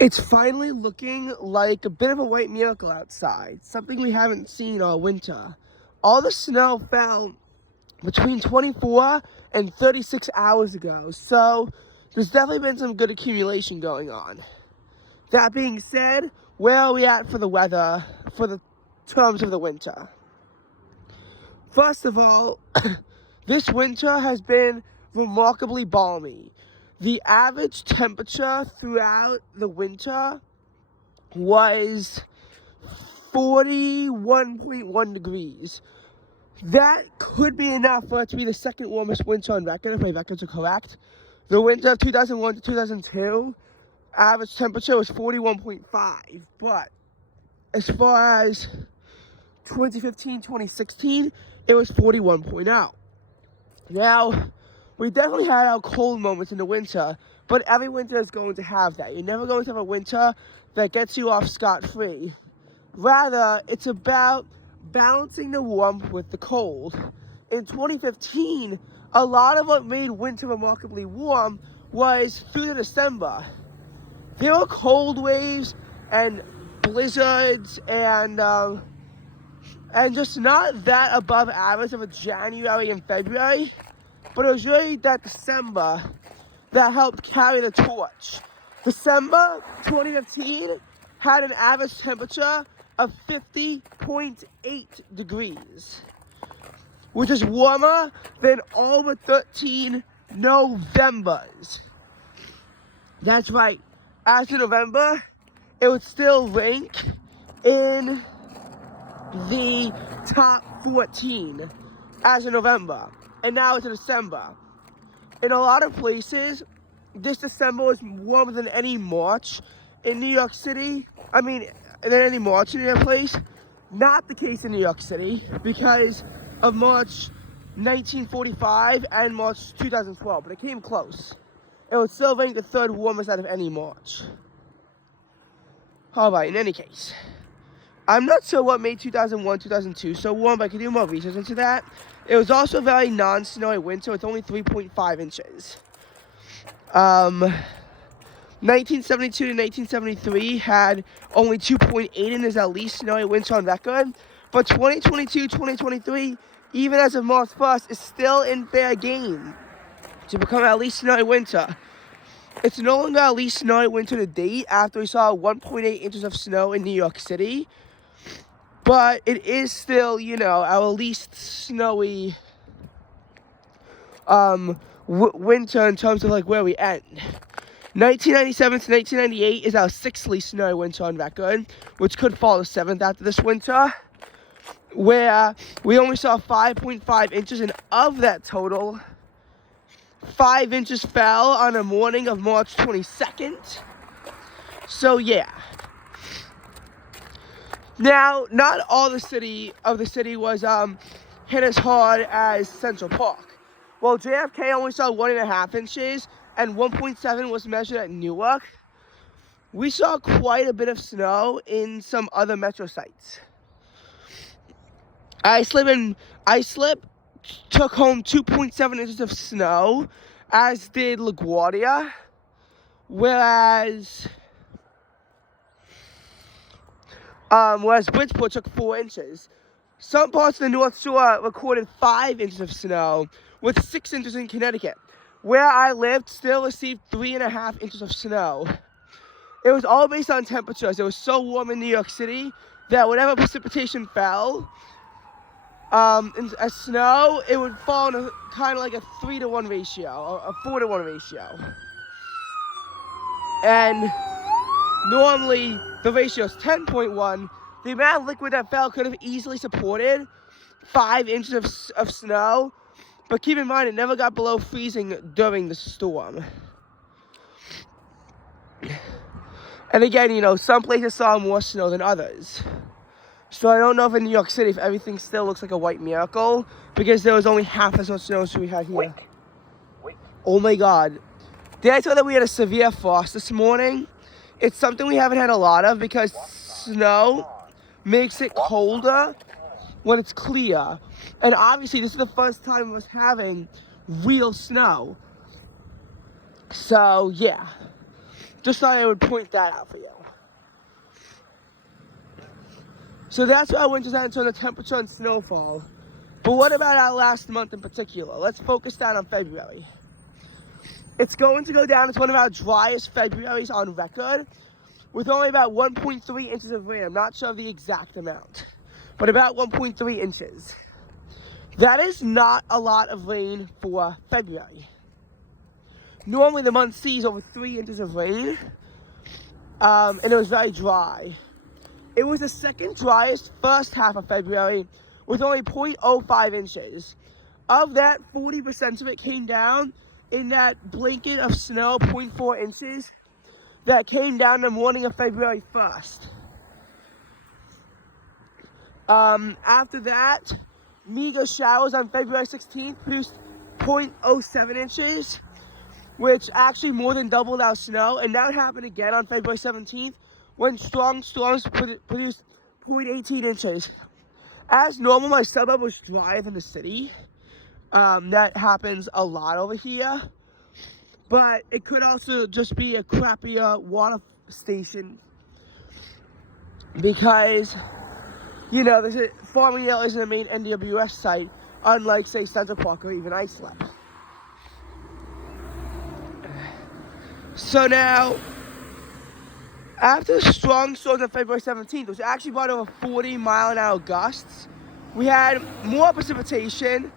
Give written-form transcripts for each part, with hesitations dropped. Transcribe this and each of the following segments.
It's finally looking like a bit of a white miracle outside, something we haven't seen all winter. All the snow fell between 24 and 36 hours ago, so there's definitely been some good accumulation going on. That being said, where are we at for the weather for the terms of the winter? First of all, this winter has been remarkably balmy. The average temperature throughout the winter was 41.1 degrees. That could be enough for it to be the second warmest winter on record, if my records are correct. The winter of 2001 to 2002, average temperature was 41.5, but as far as 2015, 2016, it was 41.0. Now, we definitely had our cold moments in the winter, but every winter is going to have that. You're never going to have a winter that gets you off scot-free. Rather, it's about balancing the warmth with the cold. In 2015, a lot of what made winter remarkably warm was through to December. There were cold waves and blizzards and just not that above average of a January and February, but it was really that December that helped carry the torch. December 2015 had an average temperature of 50.8 degrees, which is warmer than all but 13 Novembers. That's right. As of November, it would still rank in the top 14 as of November. And now it's December. In a lot of places, this December was warmer than any March in New York City. Than any March in any place. Not the case in New York City because of March 1945 and March 2012, but it came close. It was still ranked the third warmest out of any March. Alright, in any case, I'm not sure what made 2001, 2002 so warm, but I can do more research into that. It was also a very non-snowy winter with only 3.5 inches. 1972 to 1973 had only 2.8 inches at least snowy winter on record. But 2022, 2023, even as of March 1st, is still in fair game to become at least snowy winter. It's no longer at least snowy winter to date after we saw 1.8 inches of snow in New York City. But it is still, our least snowy winter in terms of where we end. 1997 to 1998 is our sixth least snowy winter on record, which could fall to seventh after this winter, where we only saw 5.5 inches, and of that total, 5 inches fell on the morning of March 22nd. So yeah. Now, not all the city was hit as hard as Central Park. Well, JFK only saw 1.5 inches, and 1.7 was measured at Newark. We saw quite a bit of snow in some other metro sites. Islip took home 2.7 inches of snow, as did LaGuardia, whereas Bridgeport took 4 inches. Some parts of the North Shore recorded 5 inches of snow, with 6 inches in Connecticut. Where I lived still received 3.5 inches of snow. It was all based on temperatures. It was so warm in New York City that whatever precipitation fell as snow, it would fall in kind of like a 3-to-1 ratio, or a 4-to-1 ratio. And normally the ratio is 10.1. The amount of liquid that fell could have easily supported 5 inches of snow, but keep in mind it never got below freezing during the storm. And again, some places saw more snow than others. So I don't know if in New York City if everything still looks like a white miracle, because there was only half as much snow as we had here. Wait. Oh my God. Did I tell you that we had a severe frost this morning? It's something we haven't had a lot of because snow makes it colder when it's clear. And obviously this is the first time of us having real snow. So yeah. Just thought I would point that out for you. So that's our winters had in terms of temperature and snowfall. But what about our last month in particular? Let's focus down on February. It's going to go down as one of our driest Februarys on record, with only about 1.3 inches of rain. I'm not sure of the exact amount, but about 1.3 inches. That is not a lot of rain for February. Normally the month sees over 3 inches of rain, and it was very dry. It was the second driest first half of February with only 0.05 inches. Of that, 40% of it came down in that blanket of snow, 0.4 inches, that came down the morning of February 1st. After that, meager showers on February 16th produced 0.07 inches, which actually more than doubled our snow. And that happened again on February 17th when strong storms produced 0.18 inches. As normal, my suburb was drier than the city. That happens a lot over here. But it could also just be a crappier water station because, you know, Farmingdale isn't a main NWS site, unlike, say, Central Park or even Islip. So now, after the strong storms on February 17th, which actually brought over 40-mile-an-hour gusts, we had more precipitation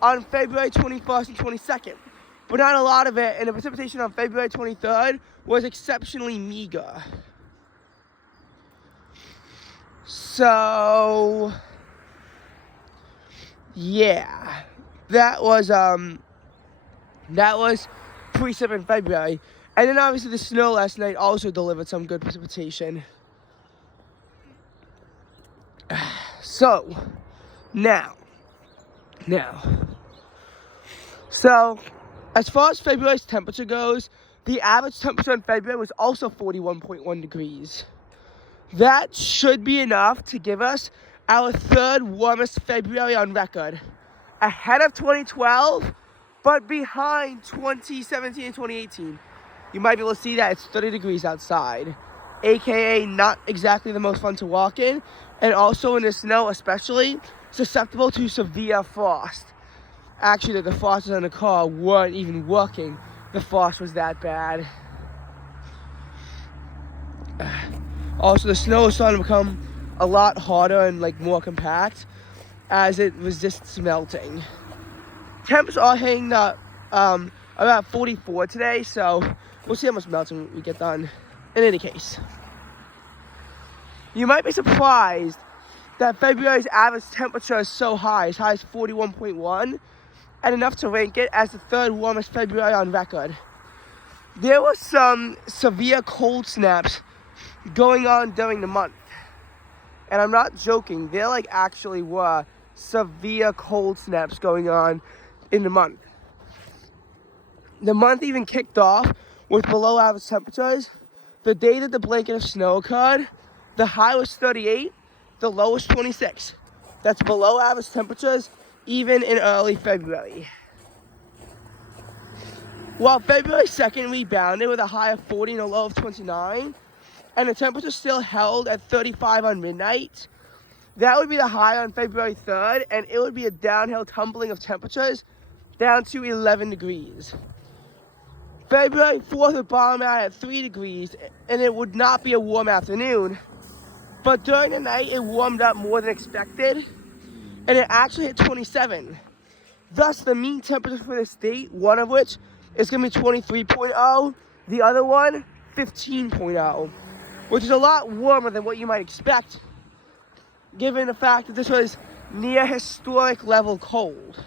on February 21st and 22nd. But not a lot of it, and the precipitation on February 23rd was exceptionally meager. So, yeah, that was precip in February. And then obviously the snow last night also delivered some good precipitation. So, now. So, as far as February's temperature goes, the average temperature in February was also 41.1 degrees. That should be enough to give us our third warmest February on record. Ahead of 2012, but behind 2017 and 2018. You might be able to see that it's 30 degrees outside, aka not exactly the most fun to walk in, and also in the snow especially, susceptible to severe frost. Actually, the defrosters on the car weren't even working. The frost was that bad. Also, the snow is starting to become a lot harder and more compact as it resists melting. Temps are hanging up about 44 today, so we'll see how much melting we get done. In any case, you might be surprised that February's average temperature is so high as 41.1, and enough to rank it as the third warmest February on record. There were some severe cold snaps going on during the month. And I'm not joking, there actually were severe cold snaps going on in the month. The month even kicked off with below average temperatures. The day that the blanket of snow occurred, the high was 38, the low was 26. That's below average temperatures even in early February. While February 2nd rebounded with a high of 40 and a low of 29, and the temperature still held at 35 on midnight, that would be the high on February 3rd, and it would be a downhill tumbling of temperatures down to 11 degrees. February 4th would bottom out at 3 degrees, and it would not be a warm afternoon, but during the night it warmed up more than expected, and it actually hit 27. Thus, the mean temperature for the state, one of which is going to be 23.0, the other one, 15.0, which is a lot warmer than what you might expect, given the fact that this was near historic level cold.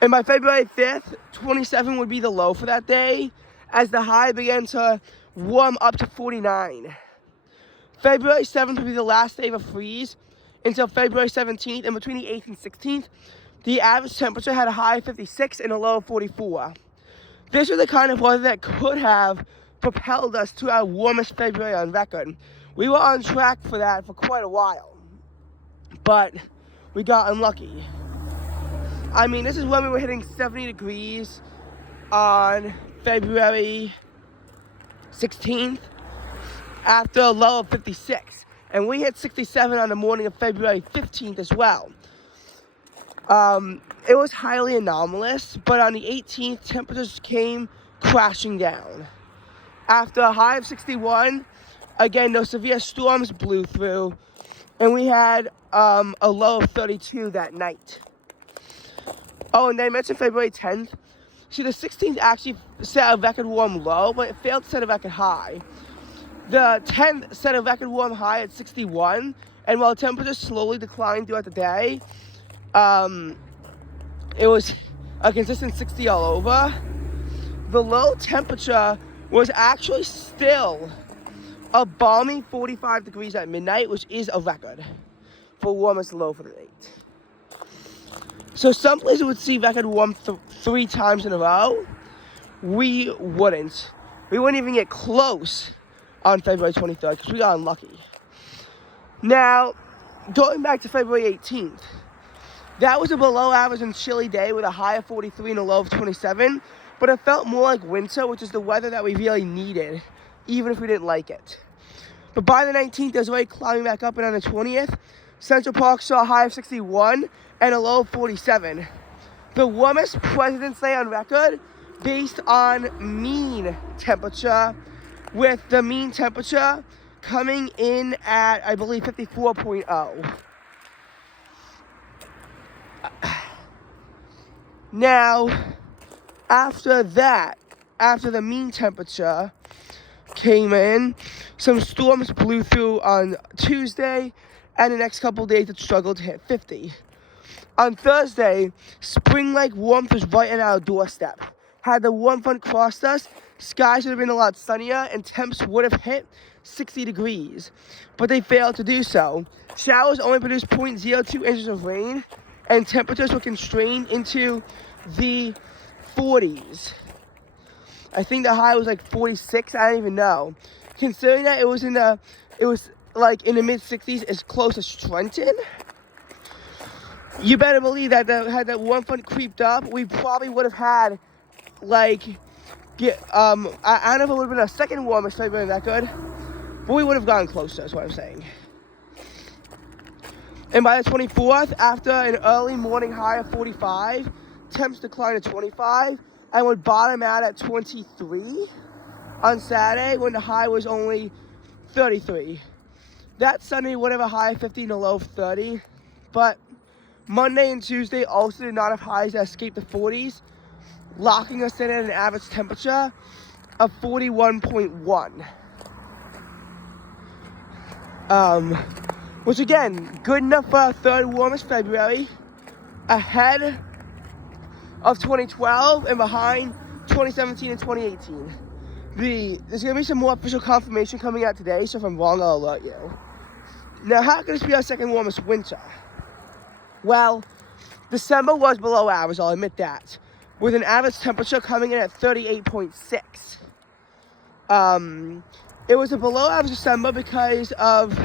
And by February 5th, 27 would be the low for that day, as the high began to warm up to 49. February 7th would be the last day of a freeze until February 17th, and between the 8th and 16th, the average temperature had a high of 56 and a low of 44. This was the kind of weather that could have propelled us to our warmest February on record. We were on track for that for quite a while, but we got unlucky. I mean, this is when we were hitting 70 degrees on February 16th after a low of 56. And we hit 67 on the morning of February 15th as well. It was highly anomalous, but on the 18th, temperatures came crashing down. After a high of 61, again, those severe storms blew through, and we had a low of 32 that night. Oh, and then I mentioned February 10th. See, the 16th actually set a record warm low, but it failed to set a record high. The 10th set a record warm high at 61, and while temperatures slowly declined throughout the day, it was a consistent 60 all over. The low temperature was actually still a balmy 45 degrees at midnight, which is a record for warmest low for the night. So some places would see record warm 3 times in a row. We wouldn't. We wouldn't even get close on February 23rd because we got unlucky. Now, going back to February 18th, that was a below average and chilly day with a high of 43 and a low of 27, but it felt more like winter, which is the weather that we really needed, even if we didn't like it. But by the 19th, it was already climbing back up, and on the 20th, Central Park saw a high of 61 and a low of 47. The warmest President's Day on record based on mean temperature, with the mean temperature coming in at, I believe, 54.0. Now, after that, after the mean temperature came in, some storms blew through on Tuesday, and the next couple days it struggled to hit 50. On Thursday, spring-like warmth was right at our doorstep. Had the warm front crossed us, skies would have been a lot sunnier, and temps would have hit 60 degrees. But they failed to do so. Showers only produced 0.02 inches of rain, and temperatures were constrained into the 40s. I think the high was like 46, I don't even know. Considering that it was like in the mid-60s, as close as Trenton, you better believe that had that warm front creeped up, we probably would have had, like, I don't know if it would have been a second warmest February record, but we would have gotten closer, is what I'm saying. And by the 24th, after an early morning high of 45, temps declined to 25 and would bottom out at 23 on Saturday when the high was only 33. That Sunday would have a high of 50 and a low of 30, but Monday and Tuesday also did not have highs that escaped the 40s, locking us in at an average temperature of 41.1. Which again, good enough for our third warmest February, ahead of 2012 and behind 2017 and 2018. There's going to be some more official confirmation coming out today, so if I'm wrong, I'll alert you. Now, how could this be our second warmest winter? Well, December was below average, I'll admit that, with an average temperature coming in at 38.6. It was a below average December because of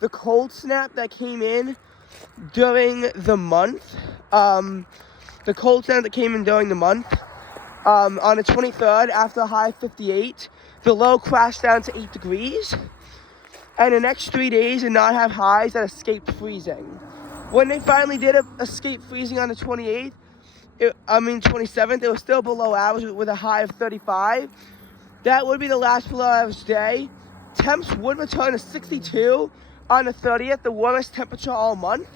the cold snap that came in during the month. On the 23rd, after a high of 58, the low crashed down to 8 degrees. And the next 3 days did not have highs that escaped freezing. When they finally did escape freezing on the 27th, it was still below average with a high of 35. That would be the last below average day. Temps would return to 62 on the 30th, the warmest temperature all month.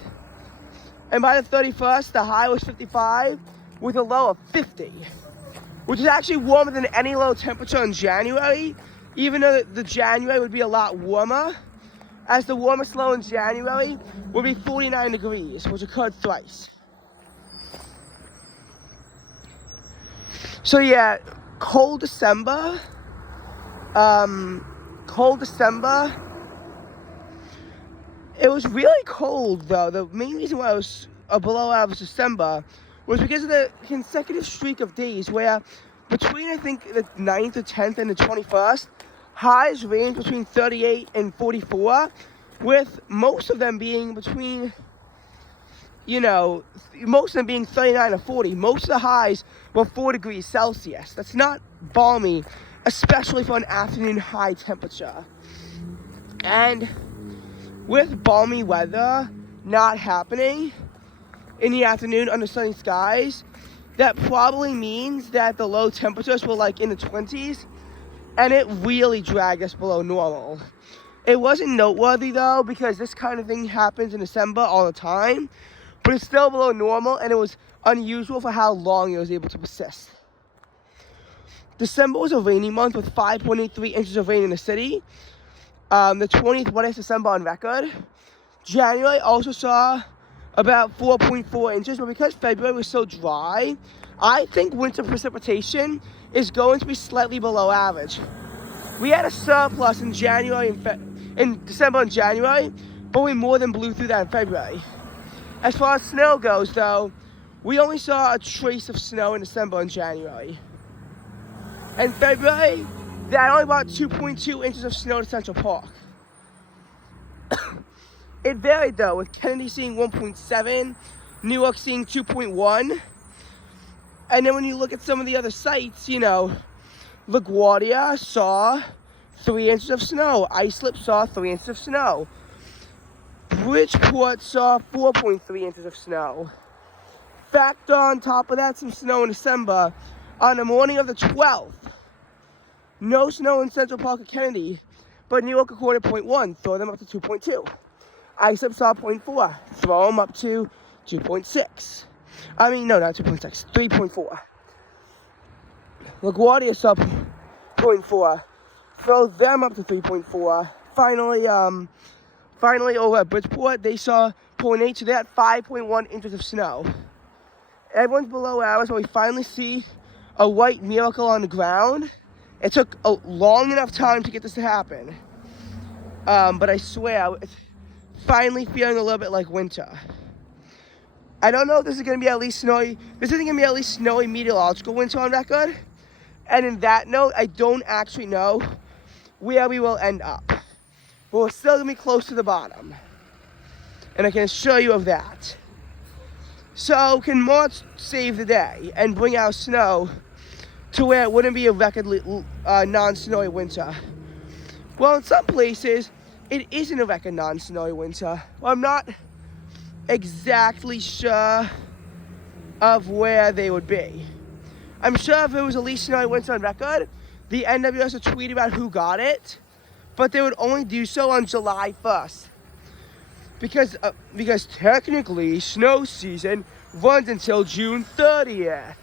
And by the 31st, the high was 55 with a low of 50, which is actually warmer than any low temperature in January, even though the January would be a lot warmer, as the warmest low in January would be 49 degrees, which occurred thrice. So yeah, cold December. It was really cold though. The main reason why it was a below average December was because of the consecutive streak of days where between, I think, the 9th, the 10th, and the 21st, highs range between 38 and 44, with most of them being between you know, most of them being 39 or 40. Most of the highs were 4 degrees Celsius. That's not balmy, especially for an afternoon high temperature. And with balmy weather not happening in the afternoon under sunny skies, that probably means that the low temperatures were like in the 20s, and it really dragged us below normal. It wasn't noteworthy though, because this kind of thing happens in December all the time, but it's still below normal, and it was unusual for how long it was able to persist. December was a rainy month with 5.83 inches of rain in the city. The 20th wettest December on record. January also saw about 4.4 inches, but because February was so dry, I think winter precipitation is going to be slightly below average. We had a surplus in January in December and January, but we more than blew through that in February. As far as snow goes, though, we only saw a trace of snow in December and January. In February, that only brought 2.2 inches of snow to Central Park. It varied though, with Kennedy seeing 1.7, Newark seeing 2.1. And then when you look at some of the other sites, you know, LaGuardia saw 3 inches of snow. Islip saw 3 inches of snow. Bridgeport saw 4.3 inches of snow. Factor on top of that some snow in December. On the morning of the 12th, no snow in Central Park or Kennedy, but Newark recorded 0.1, throw them up to 2.2. Islip saw 0.4, throw them up to 2.6. I mean, no, not 2.6, 3.4. LaGuardia saw 0.4, throw them up to 3.4. Finally over at Bridgeport, they saw 0.8, so they had 5.1 inches of snow. Everyone's below average, but we finally see a white miracle on the ground. It took a long enough time to get this to happen. But I swear, it's finally feeling a little bit like winter. I don't know if this is going to be at least snowy. This isn't going to be at least snowy meteorological winter on record. And in that note, I don't actually know where we will end up. But we're still going to be close to the bottom. And I can assure you of that. So can March save the day and bring out snow to where it wouldn't be a record non-snowy winter? Well, in some places, it isn't a record non-snowy winter. Well, I'm not exactly sure of where they would be. I'm sure if it was the least snowy winter on record, the NWS would tweet about who got it, but they would only do so on July 1st. Because technically, snow season runs until June 30th.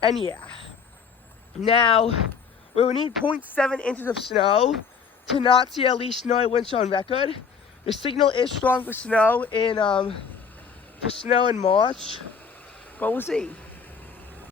And yeah. Now, we would need 0.7 inches of snow to not see at least snowy winter on record. The signal is strong for snow in March, but we'll see.